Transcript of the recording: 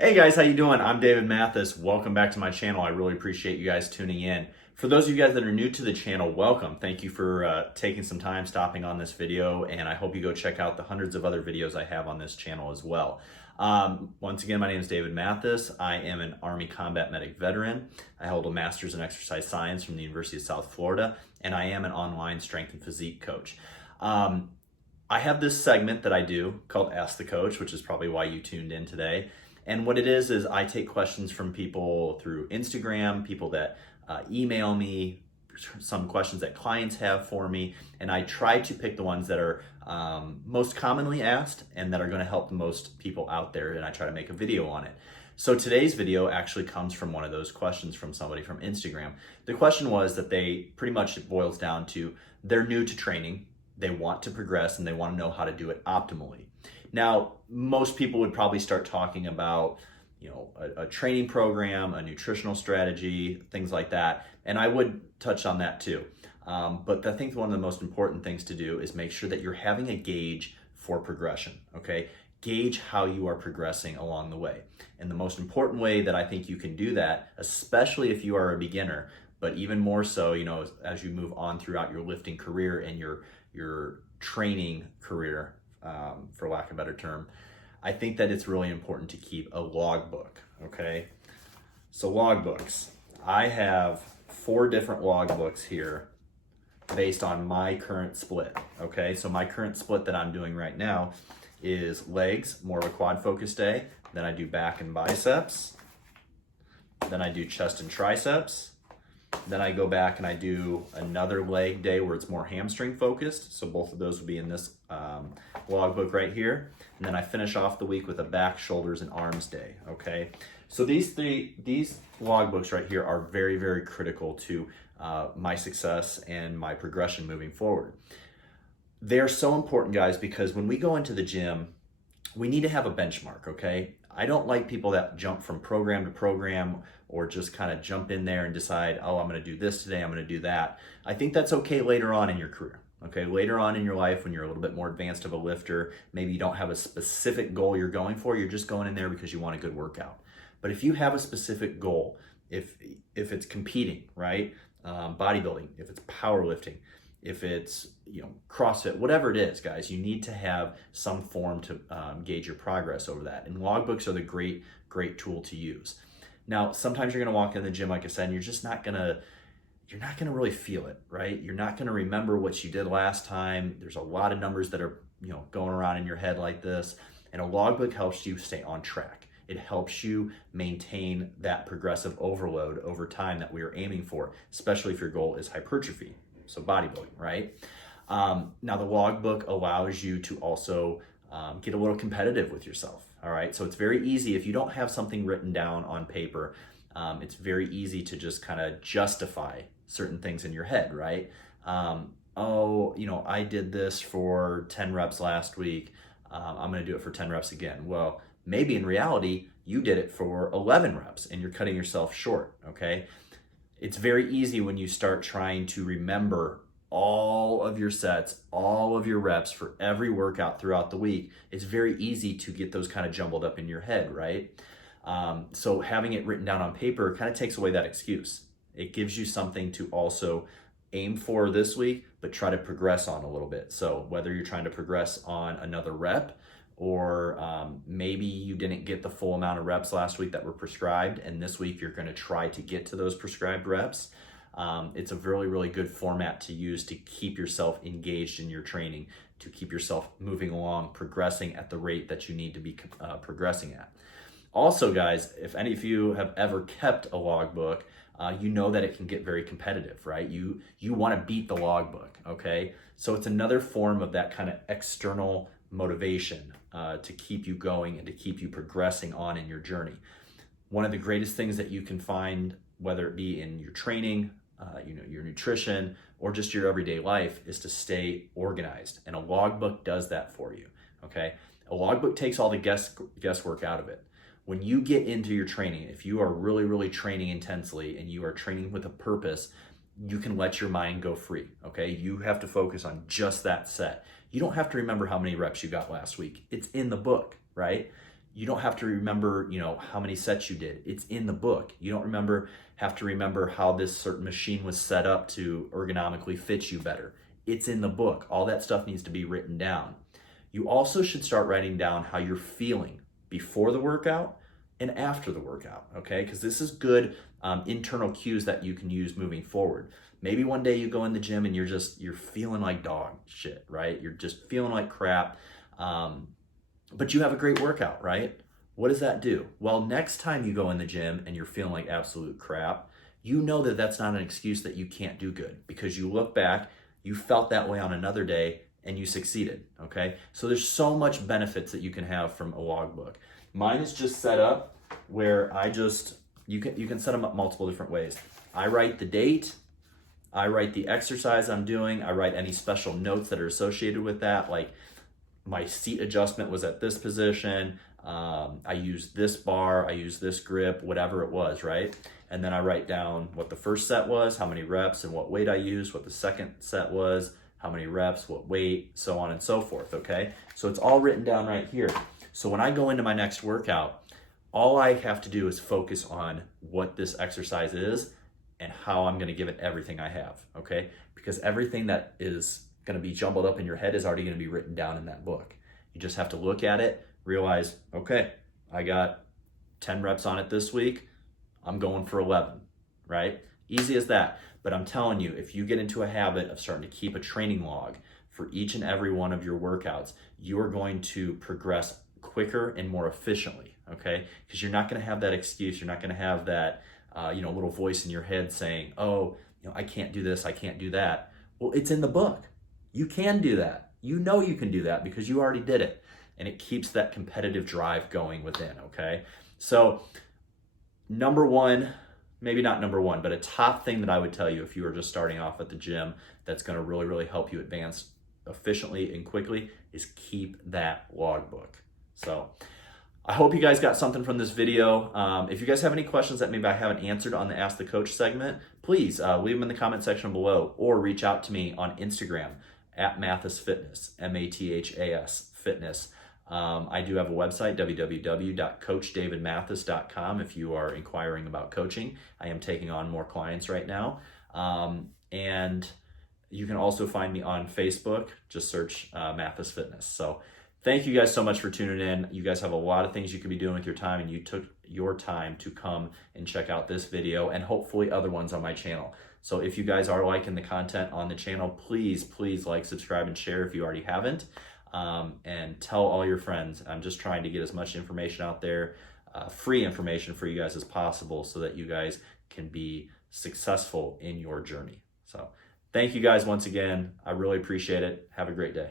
Hey guys, how you doing? I'm David Mathis. Welcome back to my channel. I really appreciate you guys tuning in. For those of you guys that are new to the channel, welcome. Thank you for taking some time stopping on this video, and I hope you go check out the hundreds of other videos I have on this channel as well. Once again, my name is David Mathis. I am an Army Combat Medic veteran. I hold a master's in exercise science from the University of South Florida, and I am an online strength and physique coach. I have this segment that I do called Ask the Coach, which is probably why you tuned in today. And what it is I take questions from people through Instagram, people that email me, some questions that clients have for me, and I try to pick the ones that are most commonly asked and that are going to help the most people out there, and I try to make a video on it. So today's video actually comes from one of those questions from somebody from Instagram. The question was that it boils down to they're new to training, they want to progress, and they want to know how to do it optimally. Now, most people would probably start talking about, a training program, a nutritional strategy, things like that. And I would touch on that too. But I think one of the most important things to do is make sure that you're having a gauge for progression, okay? Gauge how you are progressing along the way. And the most important way that I think you can do that, especially if you are a beginner, but even more so, as you move on throughout your lifting career and your training career, for lack of a better term, I think that it's really important to keep a logbook, okay? So logbooks. I have 4 different logbooks here based on my current split, okay? So my current split that I'm doing right now is legs, more of a quad focus day. Then I do back and biceps. Then I do chest and triceps. Then I go back and I do another leg day where it's more hamstring focused. So both of those will be in this logbook right here. And then I finish off the week with a back, shoulders, and arms day, okay? So these logbooks right here are very, very critical to my success and my progression moving forward. They're so important, guys, because when we go into the gym, we need to have a benchmark, okay? I don't like people that jump from program to program or just kind of jump in there and decide, oh, I'm going to do this today, I'm going to do that. I think that's okay later on in your career, okay? Later on in your life when you're a little bit more advanced of a lifter, maybe you don't have a specific goal you're going for, you're just going in there because you want a good workout. But if you have a specific goal, if it's competing, right? Bodybuilding, if it's powerlifting, if it's CrossFit, whatever it is, guys, you need to have some form to gauge your progress over that. And logbooks are the great tool to use. Now, sometimes you're gonna walk in the gym, like I said, and you're not gonna really feel it, right? You're not gonna remember what you did last time. There's a lot of numbers that are going around in your head like this, and a logbook helps you stay on track. It helps you maintain that progressive overload over time that we are aiming for, especially if your goal is hypertrophy. So bodybuilding, right? Now the logbook allows you to also get a little competitive with yourself, all right? So it's very easy if you don't have something written down on paper, it's very easy to just kind of justify certain things in your head, right? I did this for 10 reps last week, I'm gonna do it for 10 reps again. Well, maybe in reality, you did it for 11 reps and you're cutting yourself short, okay? It's very easy when you start trying to remember all of your sets, all of your reps for every workout throughout the week. It's very easy to get those kind of jumbled up in your head, right? So having it written down on paper kind of takes away that excuse. It gives you something to also aim for this week, but try to progress on a little bit. So whether you're trying to progress on another rep, or maybe you didn't get the full amount of reps last week that were prescribed, and this week you're gonna try to get to those prescribed reps. It's a really, really good format to use to keep yourself engaged in your training, to keep yourself moving along, progressing at the rate that you need to be progressing at. Also, guys, if any of you have ever kept a logbook, you know that it can get very competitive, right? You wanna beat the logbook, okay? So it's another form of that kind of external motivation to keep you going and to keep you progressing on in your journey. One of the greatest things that you can find, whether it be in your training, your nutrition, or just your everyday life, is to stay organized. And a logbook does that for you, okay? A logbook takes all the guesswork out of it. When you get into your training, if you are really, really training intensely and you are training with a purpose, you can let your mind go free, okay? You have to focus on just that set. You don't have to remember how many reps you got last week. It's in the book, right? You don't have to remember, how many sets you did. It's in the book. You don't have to remember how this certain machine was set up to ergonomically fit you better. It's in the book. All that stuff needs to be written down. You also should start writing down how you're feeling before the workout and after the workout, okay? Because this is good internal cues that you can use moving forward. Maybe one day you go in the gym and you're feeling like dog shit, right? You're just feeling like crap, but you have a great workout, right? What does that do? Well, next time you go in the gym and you're feeling like absolute crap, you know that that's not an excuse that you can't do good, because you look back, you felt that way on another day and you succeeded, okay? So there's so much benefits that you can have from a logbook. Mine is just set up where you can set them up multiple different ways. I write the date, I write the exercise I'm doing, I write any special notes that are associated with that, like my seat adjustment was at this position, I used this bar, I used this grip, whatever it was, right? And then I write down what the first set was, how many reps and what weight I used, what the second set was, how many reps, what weight, so on and so forth, okay? So it's all written down right here. So when I go into my next workout, all I have to do is focus on what this exercise is and how I'm gonna give it everything I have, okay? Because everything that is gonna be jumbled up in your head is already gonna be written down in that book. You just have to look at it, realize, okay, I got 10 reps on it this week, I'm going for 11, right? Easy as that. But I'm telling you, if you get into a habit of starting to keep a training log for each and every one of your workouts, you are going to progress quicker and more efficiently, okay? Because you're not gonna have that excuse, you're not gonna have that little voice in your head saying, oh, I can't do this, I can't do that. Well, it's in the book. You can do that. You know you can do that because you already did it. And it keeps that competitive drive going within, okay? So number one, maybe not number one, but a top thing that I would tell you if you are just starting off at the gym that's gonna really, really help you advance efficiently and quickly is keep that logbook. So I hope you guys got something from this video. If you guys have any questions that maybe I haven't answered on the Ask the Coach segment, please leave them in the comment section below or reach out to me on Instagram at mathasfitness, M-A-T-H-A-S fitness. I do have a website, www.coachdavidmathis.com, if you are inquiring about coaching. I am taking on more clients right now. And you can also find me on Facebook. Just search Mathas Fitness. So thank you guys so much for tuning in. You guys have a lot of things you could be doing with your time, and you took your time to come and check out this video and hopefully other ones on my channel. So if you guys are liking the content on the channel, please like, subscribe, and share if you already haven't. And tell all your friends. I'm just trying to get as much information out there, free information for you guys as possible, so that you guys can be successful in your journey. So thank you guys once again. I really appreciate it. Have a great day.